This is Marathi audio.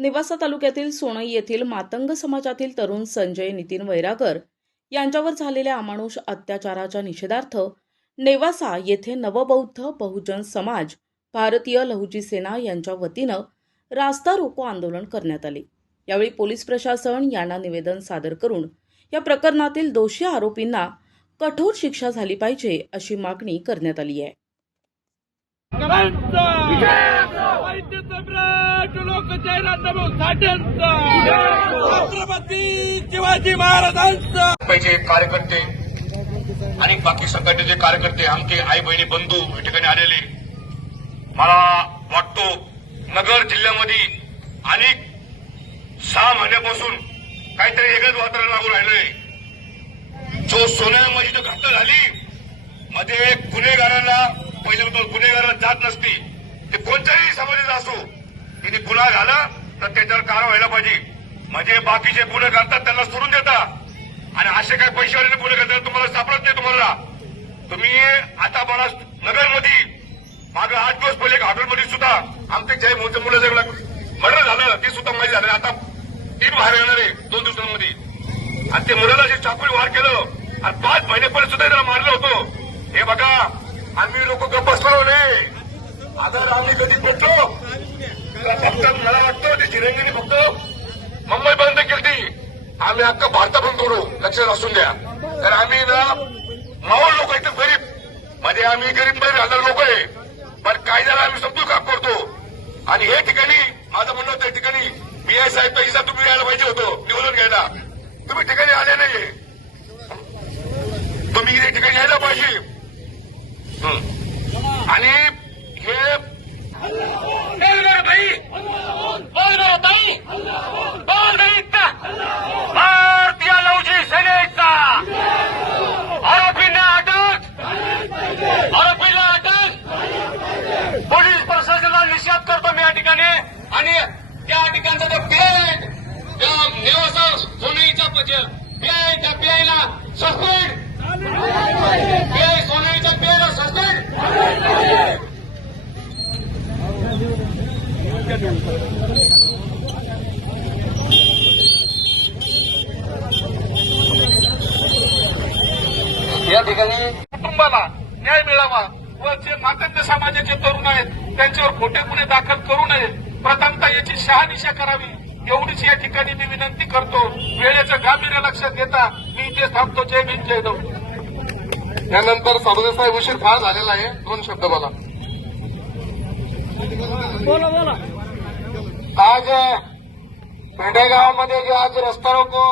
निवासा तालुक्यातील सोनई येथील मातंग समाजातील तरुण संजय नितीन वैरागर यांच्यावर झालेल्या अमानुष अत्याचाराच्या निषेधार्थ नेवासा येथे नवबौद्ध बहुजन समाज भारतीय लहुजी सेना यांच्या वतीनं रास्ता रोको आंदोलन करण्यात आले. यावेळी पोलीस प्रशासन यांना निवेदन सादर करून या प्रकरणातील दोषी आरोपींना कठोर शिक्षा झाली पाहिजे अशी मागणी करण्यात आली आहे. सम्राट साठ्यांचा छत्रपती शिवाजी महाराजांचा. पाहिजे कार्यकर्ते आणि बाकी संघटनेचे कार्यकर्ते आमचे आई बहिणी बंधू या ठिकाणी आलेले. मला वाटतो नगर जिल्ह्यामध्ये अनेक सहा महिन्यापासून काहीतरी वेगळंच वातावरण लागू राहिलंय. जो सोन्यामध्ये जो घटना झाली मध्ये गुन्हेगारांना पहिले गुन्हेगारांना जात नसती. ते कोणत्याही समाजाचा असो तिने गुन्हा झाला तर त्याच्यावर कारवाई व्हायला पाहिजे. म्हणजे बाकीचे गुन्हे करतात त्यांना सोडून देतात. आणि असे काही पैशावाले गुन्हे करतात तुम्हाला सापडत नाही तुम्हाला. तुम्ही आता मला नगरमध्ये मागे आठ दिवस पहिले एक हॉटेलमध्ये सुद्धा आमचे जय मोठे मुलं जगला मर्डर झालं ते सुद्धा माहिती झालं. आता तीन बाहेर येणार आहे दोन दिवसांमध्ये. आणि ते मुलाला जे चाकूने वार केलं आणि पाच महिन्यापर्यंत सुद्धा त्याला मारलं होतं. हे बघा आम्ही लोक गप्प बसलो आता आधार आम्ही कधी पडतो? फक्त मला वाटतं ते चिरंजीने फक्त मुंबई बंद केली आम्ही अख्खा भारता पण तोडू लक्षात असून द्या. तर आम्ही ना मावळ लोक एकदम गरीब. म्हणजे आम्ही गरीबमध्ये लोक आहे. पण कायद्याला आम्ही समजू काम करतो. आणि हे ठिकाणी माझं म्हणणं त्या ठिकाणी बी आय साहेब पैसा तुम्ही यायला पाहिजे होतो. निवडून घ्यायला. तुम्ही ठिकाणी आले नाहीये तुम्ही या ठिकाणी यायला पाहिजे हं. आणि हे भारतीय लवजी सेनेचा आरोपींना अटक आरोपीला अटक. पोलीस प्रशासनाला निषेध करतो मी या ठिकाणी. आणि त्या ठिकाणचा जो पेड त्या नेवासा सोनईच्या पीआय त्या पीआयला सस्पेंड पीआय सोनईच्या पीआयला सस्पेंड या ठिकाणी कुटुंबाला न्याय मिळावा व जे मातंग समाजाचे तरुण आहेत त्यांच्यावर खोटे गुन्हे दाखल करू नये प्रथमतः याची शहानिशा करावी. एवढीच या ठिकाणी मी विनंती करतो. वेळेचं गांभीर्य लक्षात घेता मी इथे थांबतो. जय भीम जय दौ त्यानंतर साबुदे साहेब उशीर फार झालेला आहे. दोन शब्द बोला. बोला बोला. आज पेंढे गावामध्ये जे आज रस्ता रोको